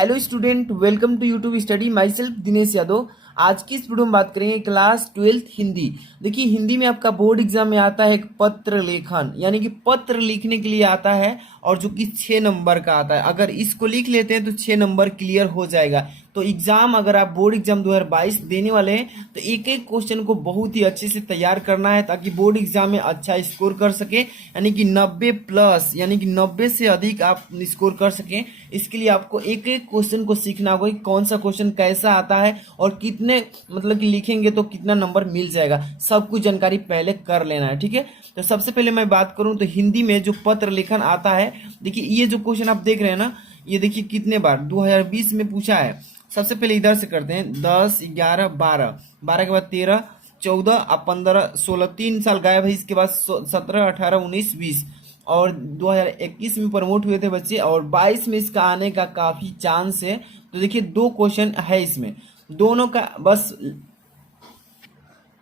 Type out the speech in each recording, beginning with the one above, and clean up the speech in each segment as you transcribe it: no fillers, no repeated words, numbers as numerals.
Hello student, welcome to YouTube study. My self Dinesh Yadav. आज की इस वीडियो में बात करेंगे क्लास 12th हिंदी। देखिए, हिंदी में आपका बोर्ड एग्जाम में आता है एक पत्र लेखन, यानी कि पत्र लिखने के लिए आता है, और जो कि 6 नंबर का आता है। अगर इसको लिख लेते हैं तो 6 नंबर क्लियर हो जाएगा। तो एग्जाम, अगर आप बोर्ड एग्जाम 2022 देने वाले हैं तो एक एक क्वेश्चन को बहुत ही अच्छे से तैयार करना है, ताकि बोर्ड एग्जाम में अच्छा स्कोर कर सके, यानी कि 90 प्लस, यानी कि 90 से अधिक आप स्कोर कर सकें। इसके लिए आपको एक एक क्वेश्चन को सीखना होगा कि कौन सा क्वेश्चन कैसा आता है और कितने मतलब कि लिखेंगे तो कितना नंबर मिल जाएगा। सब कुछ जानकारी पहले कर लेना है, ठीक है। तो सबसे पहले मैं बात करूं तो हिंदी में जो पत्र लेखन आता है, देखिए ये जो क्वेश्चन आप देख रहे हैं ना, ये देखिए कितने बार 2020 में पूछा है। सबसे पहले इधर से करते हैं, 10 11 12, 12 के बाद 13 14 अब 15 16, 3 साल गायब है। इसके बाद 17 18 19 20, और 2021 में प्रमोट हुए थे बच्चे, और 22 में इसका आने का काफी चांस है। तो देखिए 2 क्वेश्चन है इसमें, दोनों का बस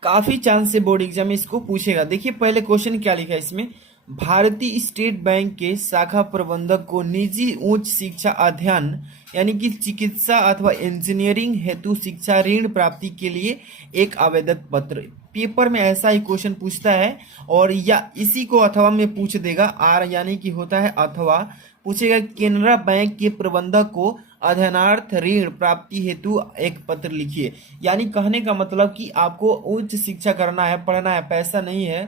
काफी चांस से बोर्ड एग्जाम में इसको पूछेगा। देखिए पहले क्वेश्चन क्या लिखा है इसमें, भारतीय स्टेट बैंक के शाखा प्रबंधक को निजी उच्च शिक्षा अध्ययन यानी कि चिकित्सा अथवा इंजीनियरिंग हेतु शिक्षा ऋण प्राप्ति के लिए एक आवेदक पत्र। पेपर में ऐसा ही क्वेश्चन पूछता है, और या इसी को अथवा में पूछ देगा, आर यानी कि होता है अथवा। पूछेगा केनरा बैंक के प्रबंधक को अध्ययनार्थ ऋण प्राप्ति हेतु एक पत्र लिखिए। यानी कहने का मतलब कि आपको उच्च शिक्षा करना है, पढ़ना है, पैसा नहीं है,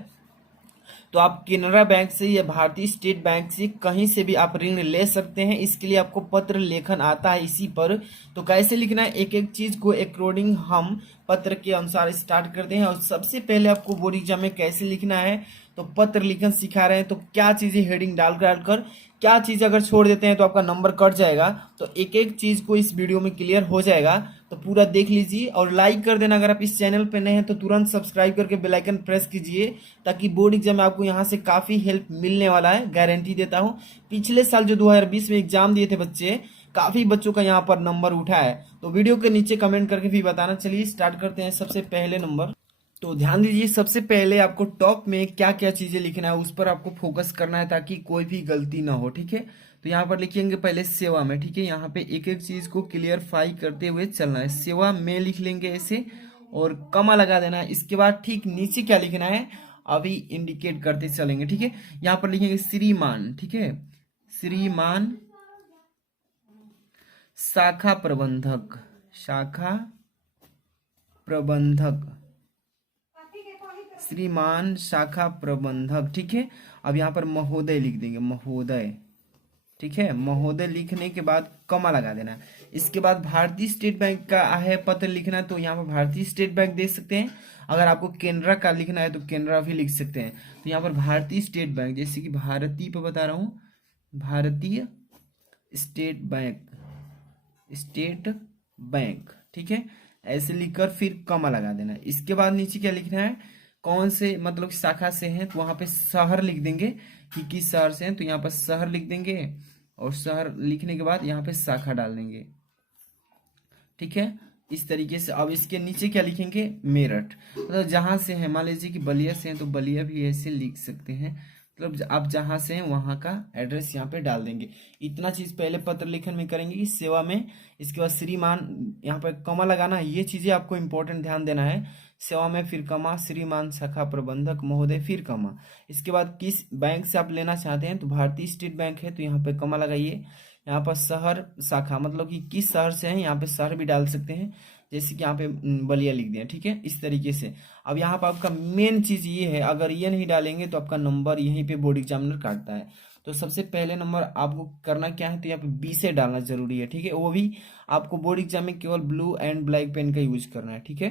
तो आप केनरा बैंक से या भारतीय स्टेट बैंक से कहीं से भी आप ऋण ले सकते हैं। इसके लिए आपको पत्र लेखन आता है इसी पर। तो कैसे लिखना है, एक एक चीज को अकॉर्डिंग हम पत्र के अनुसार स्टार्ट करते हैं। और सबसे पहले आपको बोर्ड एग्जाम में कैसे लिखना है, तो पत्र लिखन सिखा रहे हैं तो क्या चीजें हेडिंग डालकर क्या चीज अगर छोड़ देते हैं तो आपका नंबर कट जाएगा। तो एक एक चीज को इस वीडियो में क्लियर हो जाएगा, तो पूरा देख लीजिए और लाइक कर देना। अगर आप इस चैनल पे नए हैं तो तुरंत सब्सक्राइब करके बेल आइकन प्रेस कीजिए, ताकि बोर्ड एग्जाम में आपको यहाँ से काफी हेल्प मिलने वाला है, गारंटी देता हूँ। पिछले साल जो 2020 में एग्जाम दिए थे बच्चे, काफी बच्चों का यहाँ पर नंबर उठा है। तो वीडियो के नीचे कमेंट करके भी बताना। चलिए स्टार्ट करते हैं। सबसे पहले नंबर, तो ध्यान दीजिए, सबसे पहले आपको टॉप में क्या क्या चीजें लिखना है उस पर आपको फोकस करना है, ताकि कोई भी गलती ना हो, ठीक है। तो यहाँ पर लिखेंगे पहले सेवा में, ठीक है। यहाँ पे एक एक चीज को क्लियरफाई करते हुए चलना है। सेवा में लिख लेंगे ऐसे, और कमा लगा देना है। इसके बाद ठीक नीचे क्या लिखना है अभी इंडिकेट करते चलेंगे, ठीक है। यहाँ पर लिखेंगे श्रीमान, ठीक है। श्रीमान शाखा प्रबंधक, शाखा प्रबंधक, श्रीमान शाखा प्रबंधक, ठीक है। अब यहाँ पर महोदय लिख देंगे, महोदय, ठीक है। महोदय लिखने के बाद कमा लगा देना। इसके बाद भारतीय स्टेट बैंक का है पत्र लिखना, तो यहाँ पर भारतीय स्टेट बैंक दे सकते हैं। अगर आपको केनरा का लिखना है तो केनरा भी लिख सकते हैं। तो यहाँ पर भारतीय स्टेट बैंक, जैसे कि भारतीय पे बता रहा हूँ, भारतीय स्टेट बैंक, स्टेट बैंक, ठीक है। ऐसे लिखकर फिर कमा लगा देना। इसके बाद नीचे क्या लिखना है, कौन से मतलब शाखा से हैं, तो वहां पे शहर लिख देंगे कि किस शहर से हैं, तो यहाँ पर शहर लिख देंगे, और शहर लिखने के बाद यहाँ पे शाखा डाल देंगे, ठीक है। इस तरीके से अब इसके नीचे क्या लिखेंगे, मेरठ, मतलब जहां से है। मान लीजिए कि बलिया से हैं तो बलिया भी ऐसे लिख सकते हैं, मतलब आप जहां से हैं वहां का एड्रेस यहाँ पे डाल देंगे। इतना चीज पहले पत्र लेखन में करेंगे कि सेवा में। इसके बाद श्रीमान, यहाँ पे कमा लगाना है, ये चीजें आपको इंपॉर्टेंट ध्यान देना है। सेवा में फिर कमा, श्रीमान शाखा प्रबंधक महोदय, फिर कमा। इसके बाद किस बैंक से आप लेना चाहते हैं, तो भारतीय स्टेट बैंक है तो यहाँ पे कमा लगाइए। यहाँ पर शहर शाखा, मतलब कि किस शहर से हैं, यहाँ पे शहर भी डाल सकते हैं, जैसे कि यहाँ पे बलिया लिख दिया, ठीक है। इस तरीके से अब यहाँ पर आपका मेन चीज ये है, अगर ये नहीं डालेंगे तो आपका नंबर यहीं पे बोर्ड एग्जामिनर काटता है। तो सबसे पहले नंबर आपको करना क्या है, तो यहाँ पे बी से डालना जरूरी है, ठीक है। वो भी आपको बोर्ड एग्जाम में केवल ब्लू एंड ब्लैक पेन का यूज करना है, ठीक है।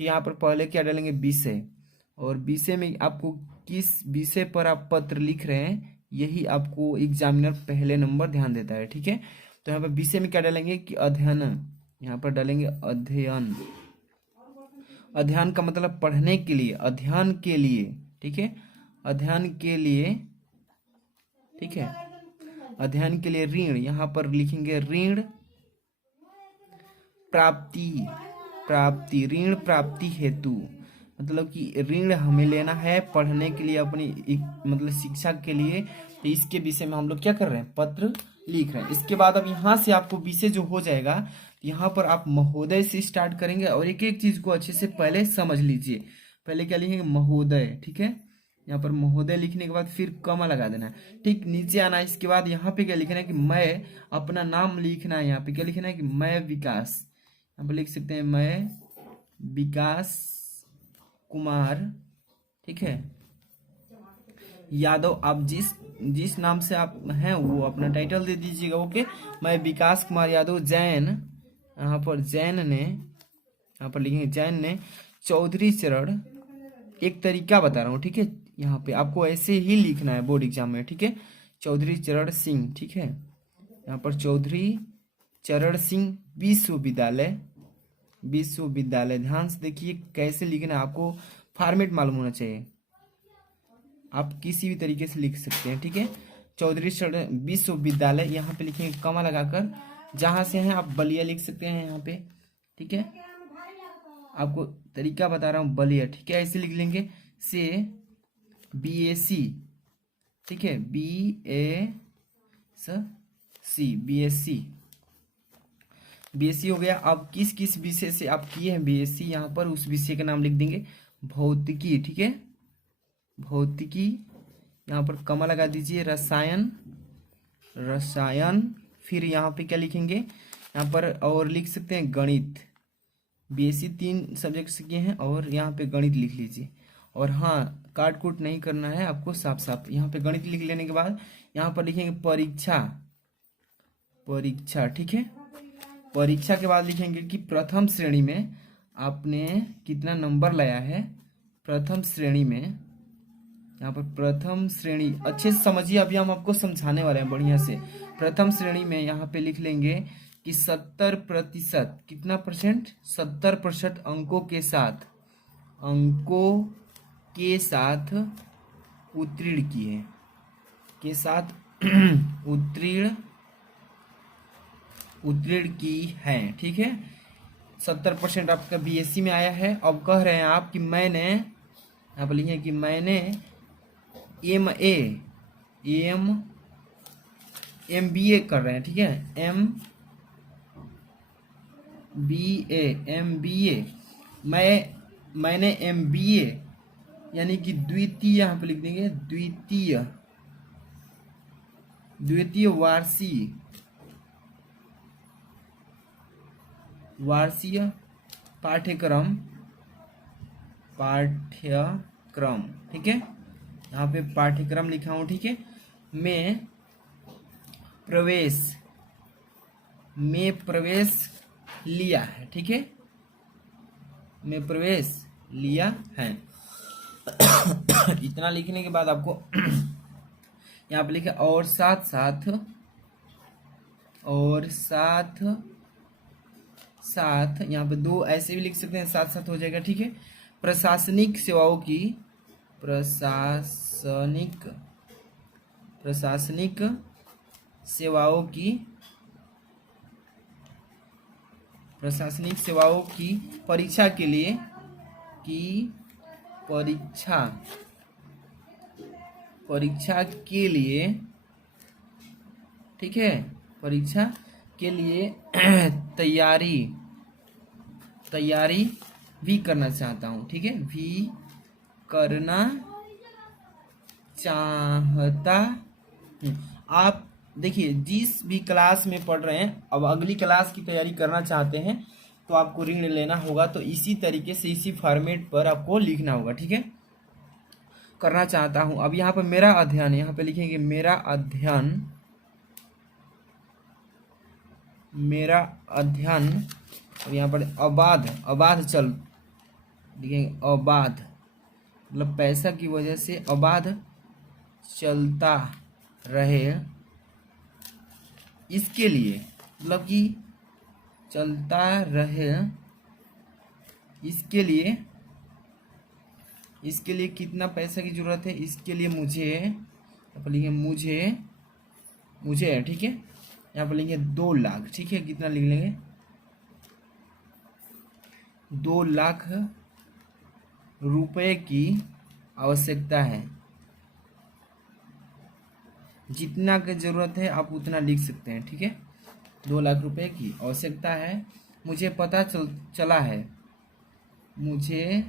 तो यहाँ पर पहले क्या डालेंगे, विषय, और विषय में आपको किस विषय पर आप पत्र लिख रहे हैं, यही आपको एग्जामिनर पहले नंबर ध्यान देता है, ठीक है। तो यहाँ पर विषय में क्या डालेंगे कि अध्ययन, यहाँ पर डालेंगे अध्ययन। अध्ययन का मतलब पढ़ने के लिए, अध्ययन के लिए, ठीक है। अध्ययन के लिए, ठीक है। अध्ययन के लिए ऋण, यहाँ पर लिखेंगे ऋण प्राप्ति, प्राप्ति, ऋण प्राप्ति हेतु, मतलब कि ऋण हमें लेना है पढ़ने के लिए, अपनी मतलब शिक्षा के लिए। तो इसके विषय में हम लोग क्या कर रहे हैं, पत्र लिख रहे हैं। इसके बाद अब यहाँ से आपको विषय जो हो जाएगा, यहाँ पर आप महोदय से स्टार्ट करेंगे और एक एक चीज को अच्छे से पहले समझ लीजिए। पहले क्या लिखेंगे, महोदय, ठीक है। यहाँ पर महोदय लिखने के बाद फिर कमा लगा देना है, ठीक। नीचे आना है, इसके बाद यहाँ पे क्या लिखना है कि मैं अपना नाम लिखना है। यहाँ पे क्या लिखना है कि मैं विकास, यहाँ पर लिख सकते हैं मैं विकास कुमार, ठीक है, यादव। आप जिस जिस नाम से आप हैं वो अपना टाइटल दे दीजिएगा, ओके। मैं विकास कुमार यादव जैन, यहाँ पर जैन ने, यहाँ पर लिखेंगे जैन ने चौधरी चरण, एक तरीका बता रहा हूँ, ठीक है। यहाँ पे आपको ऐसे ही लिखना है बोर्ड एग्जाम में, ठीक है। चौधरी चरण सिंह, ठीक है, यहाँ पर चौधरी चरण सिंह विश्वविद्यालय, विश्वविद्यालय। ध्यान से देखिए कैसे लिखना है, आपको फॉर्मेट मालूम होना चाहिए। आप किसी भी तरीके से लिख सकते हैं, ठीक है। चौधरी चरण विश्वविद्यालय, यहाँ पे लिखेंगे कमा लगाकर। जहाँ से हैं आप बलिया लिख सकते हैं यहाँ पे, ठीक है। आपको तरीका बता रहा हूँ, बलिया, ठीक है, ऐसे लिख लेंगे। से BAC, ठीक है, BSc BSc हो गया। अब किस किस विषय से आप किए हैं BSc, यहाँ पर उस विषय का नाम लिख देंगे, भौतिकी, ठीक है, भौतिकी। यहाँ पर कमा लगा दीजिए, रसायन, रसायन। फिर यहाँ पे क्या लिखेंगे, यहाँ पर और लिख सकते हैं गणित। BSc 3 सब्जेक्ट से किए हैं और यहाँ पे गणित लिख लीजिए। और हाँ, काट कूट नहीं करना है आपको, साफ साफ यहाँ पे गणित लिख लेने के बाद यहाँ पर लिखेंगे परीक्षा, परीक्षा, ठीक है। परीक्षा के बाद लिखेंगे कि प्रथम श्रेणी में आपने कितना नंबर लाया है, प्रथम श्रेणी में। यहाँ पर प्रथम श्रेणी अच्छे से समझिए, अभी हम आपको समझाने वाले हैं बढ़िया से। प्रथम श्रेणी में यहाँ पे लिख लेंगे कि 70%, कितना परसेंट, 70% अंकों के साथ, अंकों के साथ उत्तीर्ण किए, के साथ उत्तीर्ण की है, ठीक है। 70% आपका BSc में आया है। अब कह रहे हैं आप कि मैंने, यहाँ पर लिखे कि मैंने MBA कर रहे हैं, ठीक है, MBA मैंने MBA यानी कि द्वितीय, यहाँ पे लिख देंगे द्वितीय वार्षिक पाठ्यक्रम, ठीक है। यहाँ पे पाठ्यक्रम लिखा हूँ, ठीक है। में प्रवेश लिया है, ठीक है, में प्रवेश लिया है। इतना लिखने के बाद आपको यहाँ पे लिखा और साथ यहाँ पे 2 ऐसे भी लिख सकते हैं, साथ साथ हो जाएगा, ठीक है। प्रशासनिक सेवाओं की, प्रशासनिक सेवाओं की परीक्षा के लिए, परीक्षा के लिए, ठीक है, परीक्षा के लिए तैयारी भी करना चाहता हूँ, ठीक है, भी करना चाहता हूँ। आप देखिए जिस भी क्लास में पढ़ रहे हैं, अब अगली क्लास की तैयारी करना चाहते हैं तो आपको ऋण लेना होगा, तो इसी तरीके से इसी फॉर्मेट पर आपको लिखना होगा, ठीक है। करना चाहता हूँ। अब यहाँ पर मेरा अध्ययन, यहाँ पे लिखेंगे मेरा अध्ययन। अब यहाँ पर अबाध चल लिखेंगे, अबाध मतलब पैसा की वजह से अबाध चलता रहे, इसके लिए, मतलब कि चलता रहे, इसके लिए कितना पैसा की जरूरत है, इसके लिए मुझे, यहाँ पर लिखेंगे मुझे है, ठीक है। यहाँ पर लिखेंगे 2 लाख, ठीक है। कितना लिख लेंगे, 2 लाख रुपए की आवश्यकता है, जितना की ज़रूरत है आप उतना लिख सकते हैं, ठीक है। 2 लाख रुपए की आवश्यकता है। मुझे पता चला है, मुझे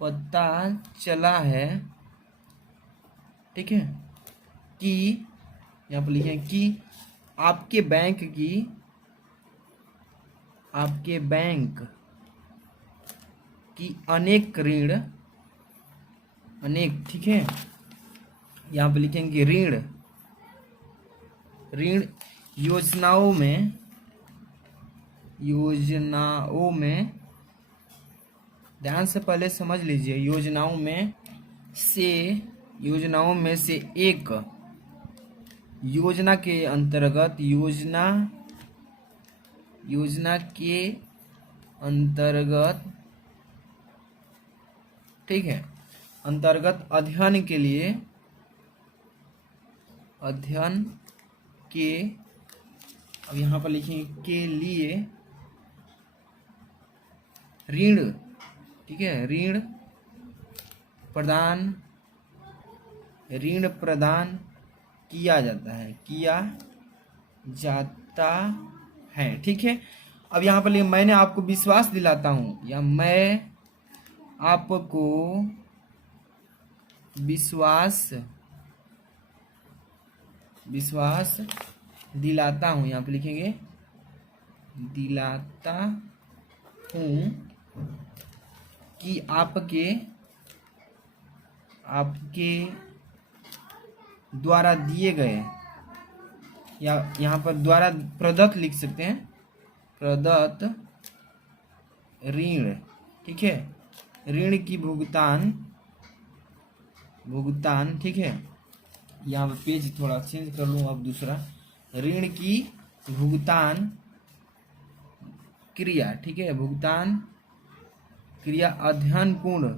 पता चला है, ठीक है, कि यहाँ पर लिखें कि आपके बैंक की अनेक ऋण, अनेक, ठीक है, यहाँ पे लिखेंगे ऋण योजनाओं में ध्यान से पहले समझ लीजिए, योजनाओं में से एक योजना के अंतर्गत ठीक है, अंतर्गत अध्ययन के, अब यहाँ पर लिखेंगे के लिए ऋण, ठीक है, ऋण प्रदान किया जाता है, ठीक है। अब यहाँ पर मैंने आपको विश्वास दिलाता हूँ, या मैं आपको विश्वास दिलाता हूँ, यहाँ पे लिखेंगे दिलाता हूँ कि आपके द्वारा दिए गए, या यहाँ पर द्वारा प्रदत्त लिख सकते हैं, प्रदत्त ऋण, ठीक है, ऋण की भुगतान, ठीक है, यहाँ पर पेज थोड़ा चेंज कर लूँ अब दूसरा, ऋण की भुगतान क्रिया, ठीक है, भुगतान क्रिया अध्ययन पूर्ण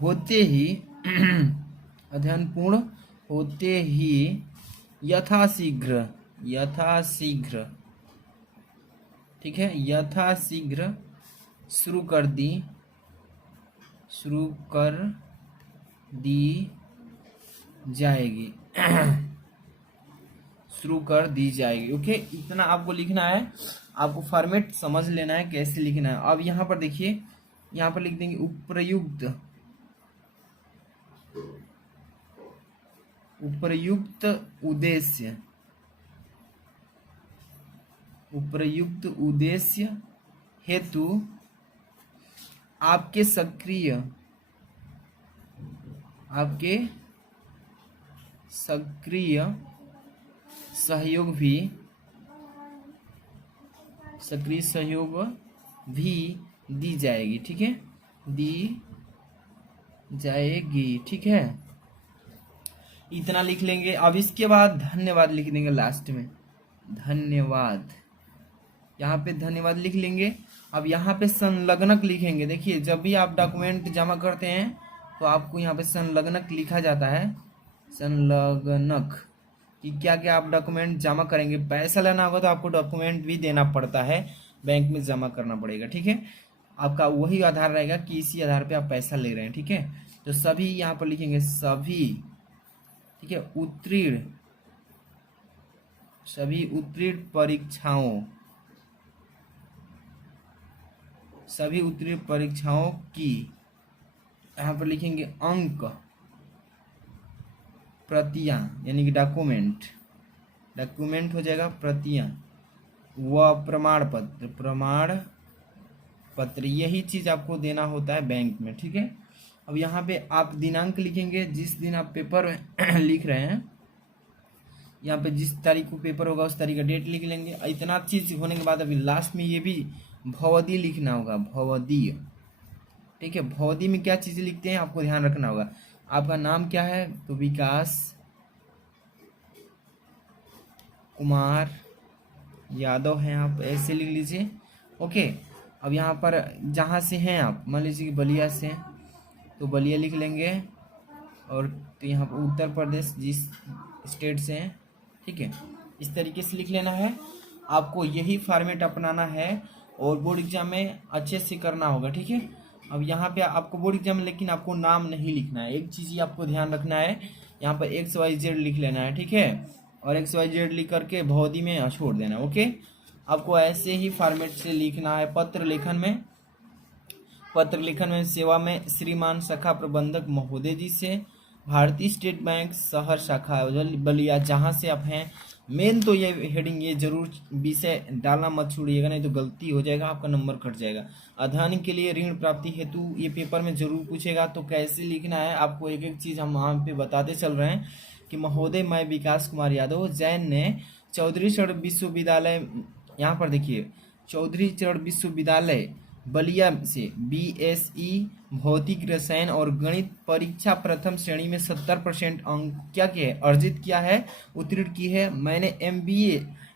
होते ही यथाशीघ्र, ठीक है, यथाशीघ्र शुरू कर दी जाएगी ओके। इतना आपको लिखना है, आपको फॉर्मेट समझ लेना है कैसे लिखना है। अब यहाँ पर देखिए, यहाँ पर लिख देंगे उपर्युक्त उद्देश्य हेतु आपके सक्रिय सहयोग भी दी जाएगी, ठीक है, ठीक है। इतना लिख लेंगे। अब इसके बाद धन्यवाद लिख देंगे लास्ट में, धन्यवाद, यहाँ पे धन्यवाद लिख लेंगे। अब यहाँ पे संलग्नक लिखेंगे। देखिए, जब भी आप डॉक्यूमेंट जमा करते हैं तो आपको यहाँ पे संलग्नक लिखा जाता है, संलग्नक, कि क्या क्या आप डॉक्यूमेंट जमा करेंगे। पैसा लेना होगा तो आपको डॉक्यूमेंट भी देना पड़ता है, बैंक में जमा करना पड़ेगा, ठीक है। आपका वही आधार रहेगा कि इसी आधार पे आप पैसा ले रहे हैं, ठीक है। तो सभी यहाँ पर लिखेंगे सभी, ठीक है, सभी उत्तीर्ण परीक्षाओं की, यहाँ पर लिखेंगे अंक प्रतियां, यानी कि डॉक्यूमेंट हो जाएगा, प्रतियां व प्रमाण पत्र, यही चीज आपको देना होता है बैंक में, ठीक है। अब यहाँ पे आप दिनांक लिखेंगे, जिस दिन आप पेपर लिख रहे हैं, यहाँ पे जिस तारीख को पेपर होगा उस तारीख का डेट लिख लेंगे। इतना चीज होने के बाद अभी लास्ट में ये भी भवदी लिखना होगा, भवदीय, ठीक है। भवदी में क्या चीजें लिखते हैं आपको ध्यान रखना होगा। आपका नाम क्या है, तो विकास कुमार यादव है, आप ऐसे लिख लीजिए, ओके। अब यहाँ पर जहाँ से हैं आप, मान लीजिए कि बलिया से हैं तो बलिया लिख लेंगे, और तो यहाँ पर उत्तर प्रदेश जिस स्टेट से हैं, ठीक है, इस तरीके से लिख लेना है। आपको यही फॉर्मेट अपनाना है और बोर्ड एग्जाम में अच्छे से करना होगा, ठीक है। अब यहाँ पे आपको बोर्ड एग्जाम, लेकिन आपको नाम नहीं लिखना है। एक चीज़ ही आपको ध्यान रखना है, यहाँ पर XYZ लिख लेना है, ठीक है, और XYZ लिख करके भौदी में छोड़ देना। ओके, आपको ऐसे ही फॉर्मेट से लिखना है। पत्र लेखन में सेवा में श्रीमान शाखा प्रबंधक महोदय जी से, भारतीय स्टेट बैंक शहर शाखा बलिया, जहाँ से आप हैं। मेन तो ये हेडिंग, ये जरूर विषय डालना मत छोड़िएगा, नहीं तो गलती हो जाएगा, आपका नंबर कट जाएगा। अध्ययन के लिए ऋण प्राप्ति हेतु, ये पेपर में जरूर पूछेगा, तो कैसे लिखना है आपको एक एक चीज़ हम वहाँ पे बताते चल रहे हैं कि महोदय मैं विकास कुमार यादव जैन ने चौधरी चरण विश्वविद्यालय, यहाँ पर देखिए चौधरी चरण विश्वविद्यालय बलिया से BSc भौतिक रसायन और गणित परीक्षा प्रथम श्रेणी में 70% अंक क्या किया है, अर्जित किया है, उत्तीर्ण की है। मैंने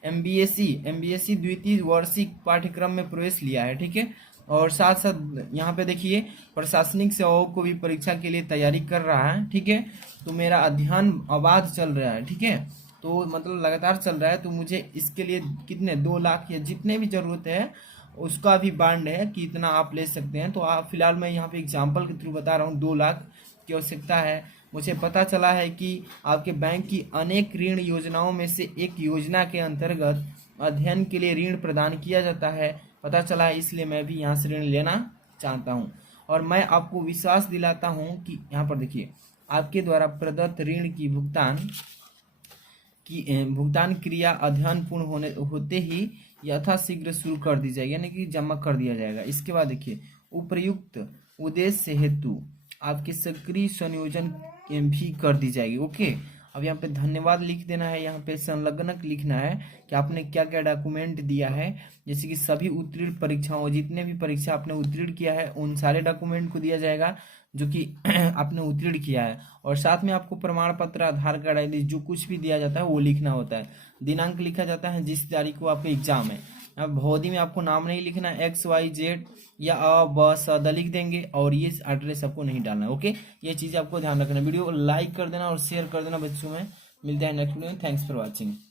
MBSc द्वितीय वार्षिक पाठ्यक्रम में प्रवेश लिया है, ठीक है। और साथ साथ यहाँ पे देखिए प्रशासनिक सेवाओं को भी परीक्षा के लिए तैयारी कर रहा है, ठीक है। तो मेरा अध्ययन अबाध चल रहा है, ठीक है, तो मतलब लगातार चल रहा है। तो मुझे इसके लिए कितने 2 लाख या जितने भी जरूरत है उसका भी बांड है कि इतना आप ले सकते हैं। तो आप फिलहाल मैं यहाँ पे एग्जाम्पल के थ्रू बता रहा हूँ, 2 लाख की आवश्यकता है। मुझे पता चला है कि आपके बैंक की अनेक ऋण योजनाओं में से एक योजना के अंतर्गत अध्ययन के लिए ऋण प्रदान किया जाता है, पता चला है, इसलिए मैं भी यहाँ से ऋण लेना चाहता हूँ। और मैं आपको विश्वास दिलाता हूँ कि यहाँ पर देखिए आपके द्वारा प्रदत्त ऋण की भुगतान क्रिया अध्ययन पूर्ण होते ही यथाशीघ्र शुरू कर दी जाएगी, यानी कि जमा कर दिया जाएगा। इसके बाद देखिए उपयुक्त उद्देश्य हेतु आपके सक्रिय संयोजन भी कर दी जाएगी। ओके, अब यहाँ पे धन्यवाद लिख देना है, यहाँ पे संलग्नक लिखना है कि आपने क्या क्या डॉक्यूमेंट दिया है, जैसे कि सभी उत्तीर्ण परीक्षाओं, जितने भी परीक्षा आपने उत्तीर्ण किया है उन सारे डॉक्यूमेंट को दिया जाएगा जो कि आपने उत्तीर्ण किया है। और साथ में आपको प्रमाण पत्र, आधार कार्ड, ID जो कुछ भी दिया जाता है वो लिखना होता है। दिनांक लिखा जाता है जिस तारीख को आपका एग्जाम है। अब भौदी में आपको नाम नहीं लिखना, XYZ या ब स द लिख देंगे, और ये एड्रेस आपको नहीं डालना। ओके, ये चीज़ आपको ध्यान रखना। वीडियो को लाइक कर देना और शेयर कर देना बच्चों में। मिलते हैं नेक्स्ट वीडियो में। Thanks for watching.